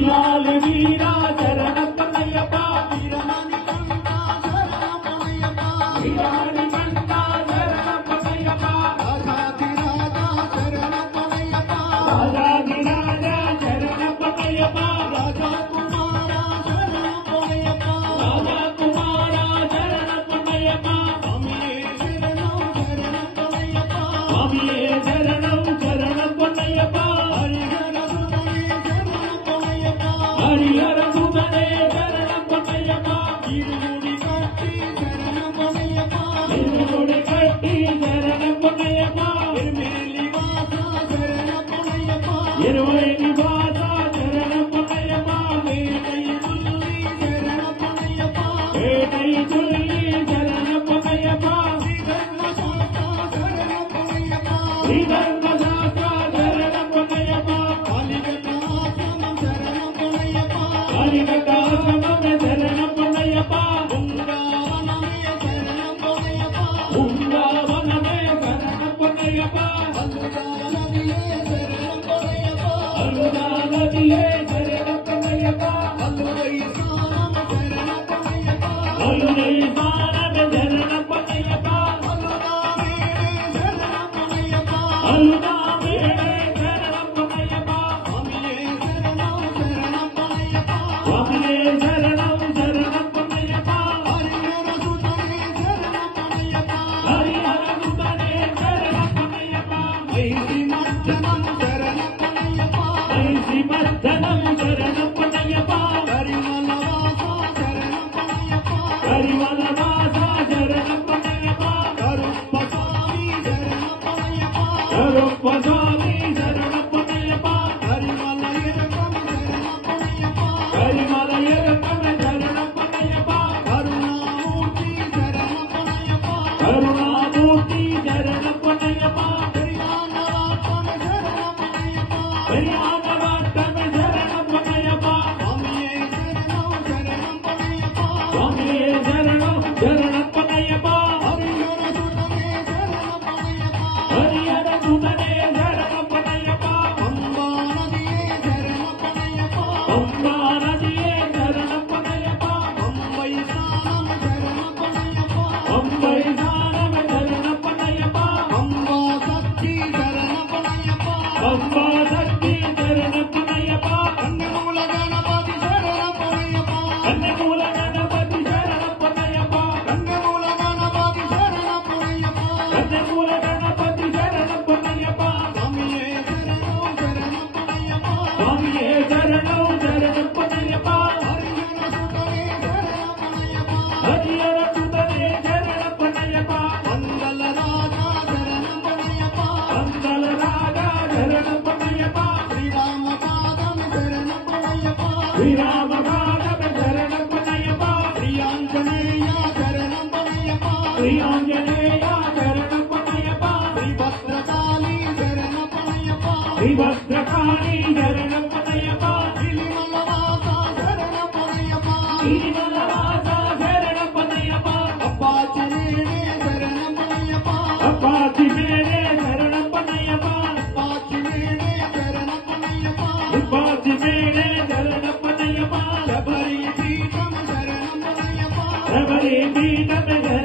విల్లాలి వీరా శరణప్పయ్యప్ప వీరమణి కంఠ శరణప్పయ్యప్ప వీరమణి కంఠ శరణప్పయ్యప్ప రాజాది రాజా శరణప్పయ్యప్ప రాజా కుమార శరణప్పయ్యప్ప రాజా కుమార శరణప్పయ్యప్ప స్వామియే శరణం శరణప్పయ్యప్ప హరిహర సుతనే శరణప్పయ్యప్ప ఇరుముడి కట్టి శరణప్పయ్యప్ప ఇరుముడి కట్టి శరణప్పయ్యప్ప ఇరుమేలి వాస శరణప్పయ్యప్ప ఇరువైని వాస శరణప్పయ్యప్ప వేటై తుల్లి శరణప్పయ్యప్ప వేటై తుల్లి శరణప్పయ్యప్ప శ్రీధర్మ శాస్త్ర శరణప్పయ్యప్ప కాళికటాశ్రమం శరణప్పయ్యప్ప బృందావనమే శరణప్పయ్యప్ప అరుణానదియే శరణప్పయ్యప్ప అరుణై సానమే శరణప్పయ్యప్ప అరుణావేణే శరణప్పయ్యప్ప స్వామియే శరణం శరణప్పయ్యప్ప హరిహర సుతనే శరణప్పయ్యప్ప ఐసి మర్దనం శరణప్పయ్యప్ప కరిమల వాస శరణప్పయ్యప్ప కరుప్ప స్వామి శరణప్పయ్యప్ప కరిమల ఎరకమ శరణప్పయ్యప్ప కరుణామూర్తి శరణప్పయ్యప్ప హరియానవాట్టమ శరణప్పయ్యప్ప స్వామియే శరణం శరణప్పయ్యప్ప హరిహర సుతనే శరణప్పయ్యప్ప పంబా నదియే శరణప్పయ్యప్ప పంబై స్నానమ శరణప్పయ్యప్ప పంబా శక్తి శరణప్పయ్యప్ప కన్నెమూల గణపతి శరణప్పయ్యప్ప స్వామియే శరణం శరణప్పయ్యప్ప హరిహర సుతనే శరణప్పయ్యప్ప పందల రాజా శరణప్పయ్యప్ప శ్రీరామ పాదం శరణప్పయ్యప్ప శ్రీయాంజనేయ శరణప్పయ్యప్ప శ్రీభద్రకాళి శరణప్పయ్యప్ప గిరిమల వాస శరణప్పయ్యప్ప అప్పాచి మేడే శరణప్పయ్యప్ప శబరి పీఠం శరణప్పయ్యప్ప